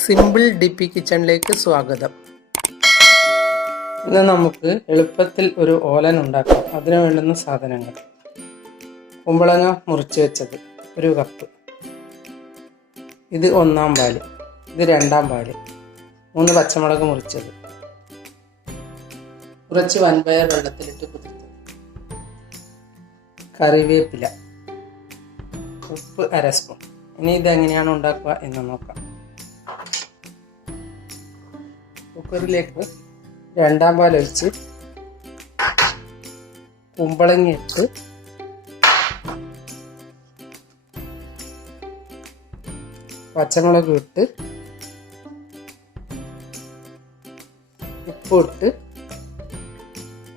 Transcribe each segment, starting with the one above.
Simple ഡിപ്പി കിച്ചണിലേക്ക് സ്വാഗതം. ഇന്ന് നമുക്ക് എളുപ്പത്തിൽ ഒരു ഓലൻ ഉണ്ടാക്കാം. അതിനു വേണ്ടുന്ന സാധനങ്ങൾ: കുമ്പളങ്ങ മുറിച്ച് വെച്ചത് 1 കപ്പ്, ഇത് 1-ാം പാല്, ഇത് 2-ാം പാല്, 3 പച്ചമുളക് മുറിച്ചത്, കുറച്ച് വൻപയർ വെള്ളത്തിലിട്ട് കുതിർത്തത്, കറിവേപ്പില, ഉപ്പ് 1/2 സ്പൂൺ. ഇനി ഇതെങ്ങനെയാണ് ഉണ്ടാക്കുക എന്ന് നോക്കാം. കുക്കറിലേക്ക് 2-ാം പാൽ ഒഴിച്ച് കുമ്പളങ്ങ ഇട്ട് പച്ചമുളക് ഇട്ട് ഉപ്പ് ഇട്ട്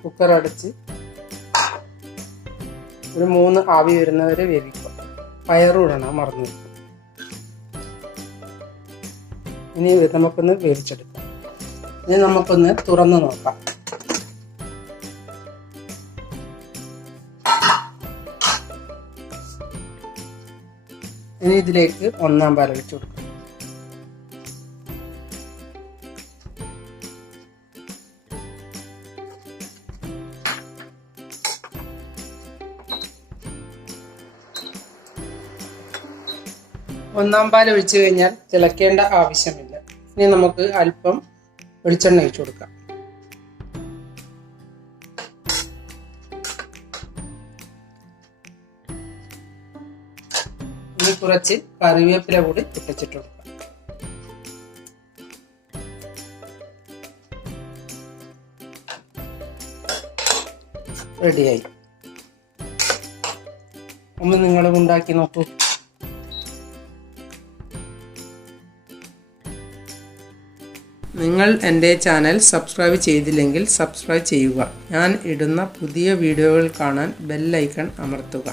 കുക്കർ അടച്ച് ഒരു 3 ആവി വരുന്നവരെ വേവിക്കുക. പയറും ഇടണം, മറന്നു വെക്കും. ഇനി നമുക്കൊന്ന് വേവിച്ചെടുക്കാം. ഇനി നമുക്കൊന്ന് തുറന്നു നോക്കാം. ഇനി ഇതിലേക്ക് 1-ാം പാൽ ഒഴിച്ചു കൊടുക്കാം. ഒന്നാം പാൽ ഒഴിച്ചു കഴിഞ്ഞാൽ തിളക്കേണ്ട ആവശ്യമില്ല. ഇനി നമുക്ക് അല്പം വെളിച്ചെണ്ണ ഒഴിച്ചു കൊടുക്കാം. ഇനി കുറച്ച് കറിവേപ്പില കൂടി പൊട്ടിച്ചിട്ട് കൊടുക്കാം. റെഡിയായി. ഒന്ന് നിങ്ങളും ഉണ്ടാക്കി നോക്കൂ. നിങ്ങൾ എൻ്റെ ചാനൽ സബ്സ്ക്രൈബ് ചെയ്തില്ലെങ്കിൽ സബ്സ്ക്രൈബ് ചെയ്യുക. ഞാൻ ഇടുന്ന പുതിയ വീഡിയോകൾ കാണാൻ ബെൽ ഐക്കൺ അമർത്തുക.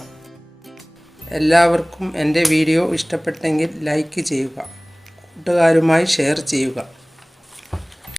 എല്ലാവർക്കും എൻ്റെ വീഡിയോ ഇഷ്ടപ്പെട്ടെങ്കിൽ ലൈക്ക് ചെയ്യുക, കൂട്ടുകാരുമായി ഷെയർ ചെയ്യുക.